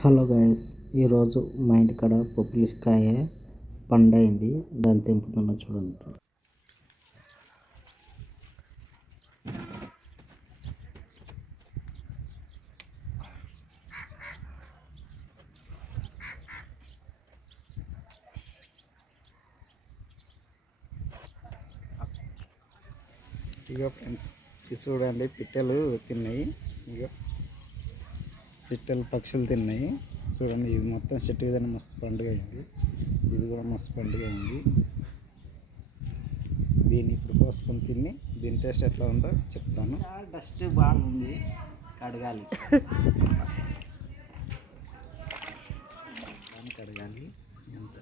Hello guys ఈరోజు మా ఇంటికాడ పొప్పిలికాయ పండైంది దాన్ని తెంపుతున్నా చూడండి. ఇక ఫ్రెండ్స్ చూడండి పిట్టలు తిన్నాయి. ఇక పిట్టలు పక్షులు తిన్నాయి. చూడండి ఇది మొత్తం చెట్టు విధానం మస్తు పండుగ అయింది. ఇది కూడా మస్తు పండుగ అయింది. దీన్ని ఇప్పుడు కోసుకొని తిని దీని టేస్ట్ ఎట్లా ఉందో చెప్తాను. డస్ట్ బాగుంది. కడగాలి. కడగాలి. ఎంత?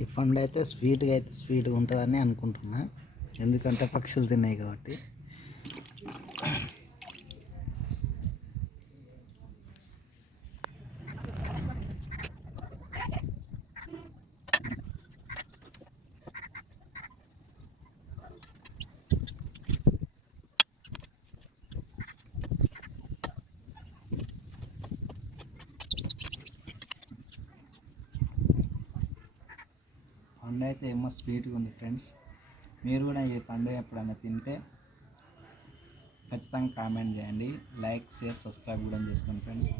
ఈ పండు అయితే స్వీట్గా అయితే స్వీట్గా ఉంటుందని అనుకుంటున్నా. ఎందుకంటే పక్షులు తిన్నాయి కాబట్టి. పండు అయితే ఏమో స్వీట్గా ఉంది ఫ్రెండ్స్. మీరు కూడా ఈ పండు ఎప్పుడైనా తింటే ఖచ్చితంగా కామెంట్ చేయండి. లైక్ షేర్ సబ్స్క్రైబ్ కూడా చేసుకోండి ఫ్రెండ్స్.